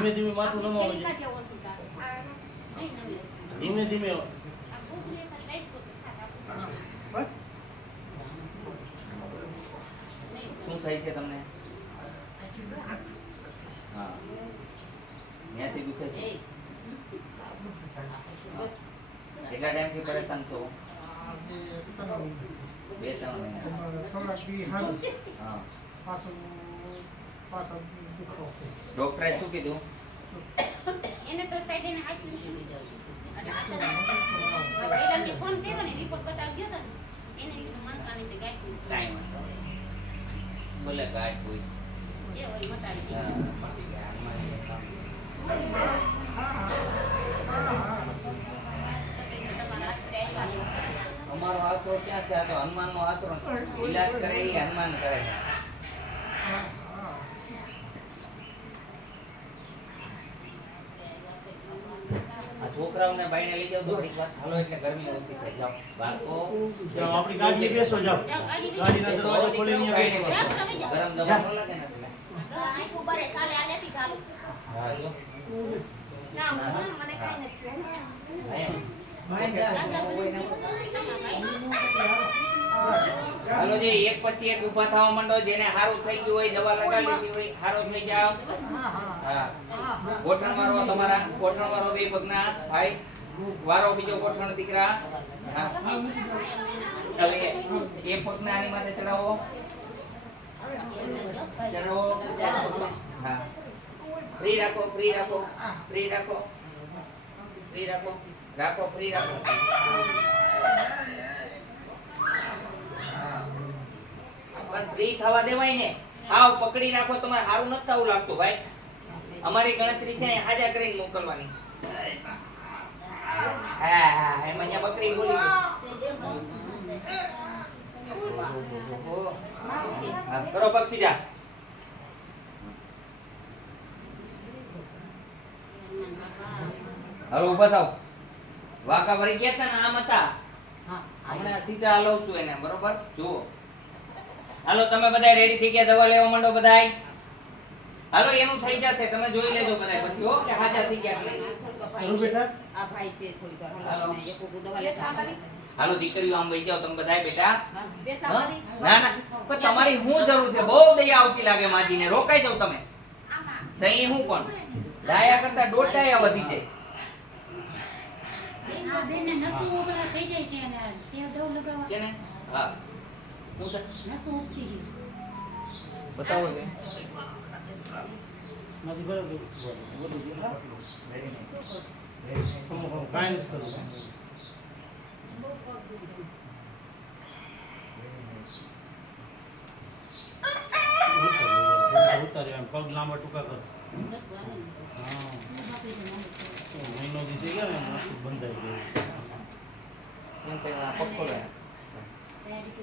ધીમે ધીમે માથું નમાવો. ધીમે ધીમે. શું થાય છે તમને? હા, ત્યાંથી દુખે છે. કેટલા ટાઈમથી પરેશાન છો? 2-3 મહિના. હા. ડોક્ટરે શું કીધું? એને તો સાઈડ એને હાકી અને ફોન કર્યો ને રિપોર્ટ બતાવી ગયો તો એને કીધું મણકાની છે ગાંઠ ટાઈમ બોલે ગાંઠ કોઈ એ હોય મટાડી દે. મટી ગયા. તમારા આશરે આવ્યા અમારો આશરો ક્યાં છે? આ તો હનુમાન નો આશરો. ઈલાજ કરે એ હનુમાન કરે છે. આ છોકરાઓને બાઈને લઈ જાવ તો ઘડીક વાર હાલો એટલે ગરમી ઓછી થઈ જાવ. બાળકો જાઓ આપણી ગાડી બેસો જાઓ. ગાડીના દરવાજો ખોલીને બેસો. ગરમ દવા ન લાગે ને એટલે. આંખ ઉપર ચાલે આ લેતી ચાલુ હા જો. ના મને કાઈ નથી હાલો જે એક પછી એક ઊભા થવા માંડો. જેને હારું થઈ ગયું હોય દવા લગાવી લીધી હોય હારો થઈ જાવ. હા, ગોઠણ મારો તમારા. ગોઠણ મારો બે પગના ભાઈ. વારો બીજો ગોઠણ દીકરા. હા, હવે એ પગના આની માથે ચડાવો. ચડાવો. હા, ફ્રી રાખો, ફ્રી રાખો, ફ્રી રાખો, ફ્રી રાખો, રાખો, ફ્રી રાખો. પણ ફ્રી થવા દેવાય ને. હાવ પકડી રાખો. તમારે હારું નથી થવું લાગતું ભાઈ. અમારી ગણતરી છે હાજા કરીને મોકલવાની. હા હા એમાં અહીંયા બકરી બોલી ગઈ. હા, કરો પગ સીધા. હાલો ઊભા થાવ. વાંકા વળી ગયા હતા ને આમ હતા. હમણાં સીધા હલાવું છું એને. બરોબર જુઓ. હાલો તમે બધા રેડી થઈ ગયા? દવા લેવા માંડો બધાય. હાલો એનું થઈ જશે. તમે જોઈ લેજો બધાય પછી હો કે હાજર થઈ ગયા એટલે. બેટા આ ભાઈ છે થોડી વાર હલાવ ને એક દવા લેતા હાલો દીકરીઓ આમ વઈ જાઓ તમે બધાય બેટા. બેઠા હા? કરી ના ના પણ તમારી શું જરૂર છે? બહુ દયા આવતી લાગે માજીને. રોકાઈ જાવ તમે. તઈ હું કોણ ડાયા કરતા દોઢ ડાયા વધી જાય. આ બેને નસું ઓગળા થઈ જાય છે અને ત્યાં દવ લગાવવા છે ને? હા હું છે? નસું ઉપસી ગયું બતાવો છે. નથી બરાબર. બધું વેરી નાઇસ. કાંઈ નથી કરવું. ઉતાર્યો એમ પગ લાંબા ટૂંકા કર. બસ વાલે હા, બાપી તો મને મહિનો દીધી ગયા ને નસું બંધાઈ ગયું. એમ કઈ આ પકડો.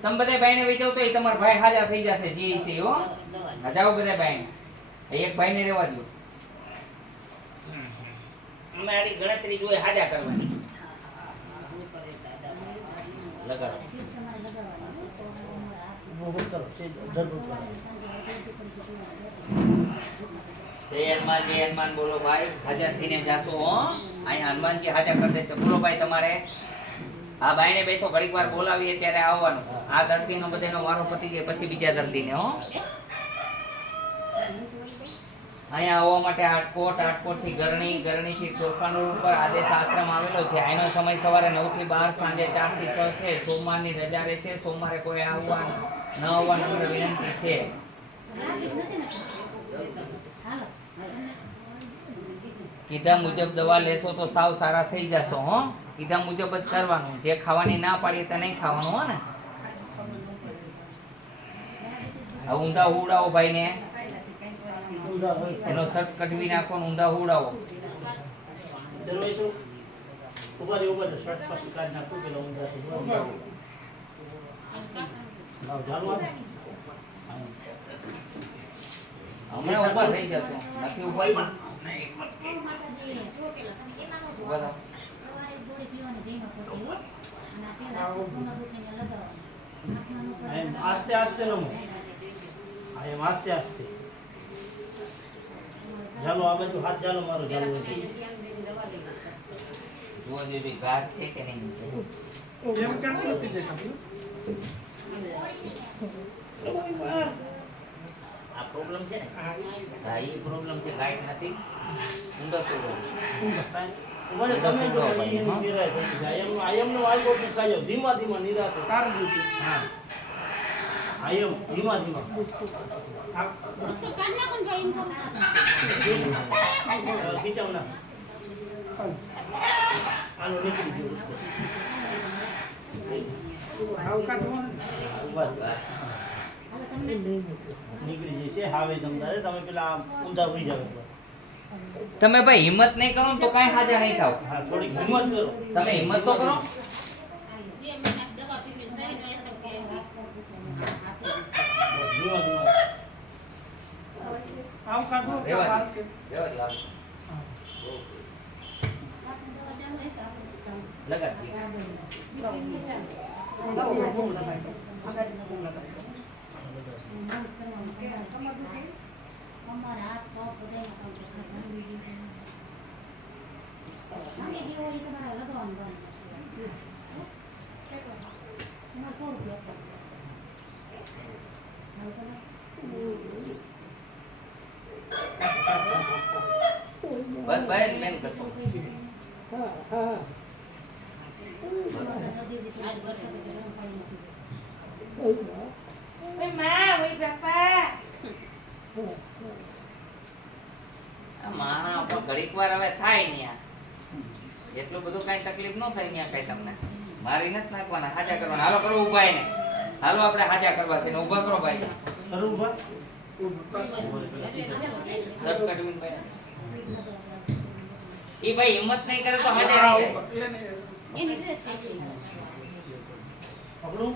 તમે બધા બાઈને વઈ જાવ તો એ તમારા ભાઈ હાજર થઈ જશે. જે છે હો. આ જાઓ બધા બાઈને. એક ભાઈને રહેવા દો. અમે આની ગણતરી જોઈએ હાજર કરવાની. લગાડો. તમારે લગાવવાનું બહુ કરો છે જરૂર પડે. જય હનુમાન બોલો ભાઈ. હાજર થઈને જાશો હો. અહીંયા હનુમાનજી હાજર કરી દેશે. બોલો ભાઈ તમારે. આ બાઈને બેસો. ઘડીક વાર બોલાવીએ ત્યારે આવવાનું. આ દર્દીનો બધાનો વારો પતી જાય પછી બીજા દર્દીને હો. અહીંયા આવવા માટે આટકોટ થી ગરણી, ગરણી થી તોરખાનૂર ઉપર આદેશ આશ્રમ આવેલો છે. આનો સમય સવારે 9 થી 12, સાંજે 4 થી 6 છે. સોમવારની રજા રહેશે. સોમવારે કોઈ આવવા ન આવવા નમ્ર વિનંતી છે. કીધા મુજબ દવા લેશો તો સાવ સારા થઈ જશો હો. કીધા મુજબ જ કરવાનું. જે ખાવાની ના પાડીએ તે નહીં ખાવાનું હો ને. ઊંધા ઉડાવો ભાઈ ને. એનો શર્ટ કઢવી નાખો ને ઊંધા ઉડાવો. ઉભા રે શર્ટ પાછું કાઢી નાખું પેલા ઊંધા હમણાં ઉભા થઈ જશો. નથી ઉભા સવારે ગોળી પીવાની જઈને પછી હો. અને આ પેલા કોમર દુખીને લગાવવાનું. આસ્તે આસ્તે નમો. એમ આસ્તે આસ્તે. ચાલો આ બાજુ હાથ ચાલો મારો ચાલો ધ્યાન દઈને દવા લઈ જુઓ દીદી ગાંઠ છે કે નહીં આ પ્રોબ્લેમ છે ને હા એ પ્રોબ્લેમ છે લાઈટ નથી ઊંધો સુરો મને તમે જો એની પીરાય થઈ જાય આયમનો વાલ્ગો ટકાયો ધીમા ધીમા નિરાતે હા આયમ ધીમા ધીમા તો કાન નાખો ને ભાઈ એમ કરો ખીચાવ ના આનો નીકળી ગયો નીકળી જશે હાવે તમારે તમે પેલા ઊંધા હોઈ જાવ તમે ભાઈ હિંમત નહીં કરો ને તો કાંઈ હાજર નહીં થાવ હા થોડીક હિંમત કરો તમે હિંમત તો કરો 2 મહિના દવા પીને શરીરમાં એસક કે ધીમા ધીમા રેવા દો હાલ. લગાડ દી. અમારા હાથ પગ બધાય નાની જે હોય એ તમારે લગાવવાનું બને. એમાં 100 રૂપિયા બસ ભાઈ મેન કરશો માણા ઉપર ઘડીક વાર હવે થાય ને યાર એટલું બધું કઈ તકલીફ ન થાય ને કઈ તમને મારી નથી નાખવાના હાજા કરવાના હાલો કરો ઉભા એને હાલો આપણે હાજા કરવા છે ને ઉભા કરો ભાઈ કરું બા શર્ટ કાઢવીને ભાઈ ઈ ભાઈ હિંમત નહીં કરે તો હાજર નહીં થાય. એની રીતે થાય છે પકડું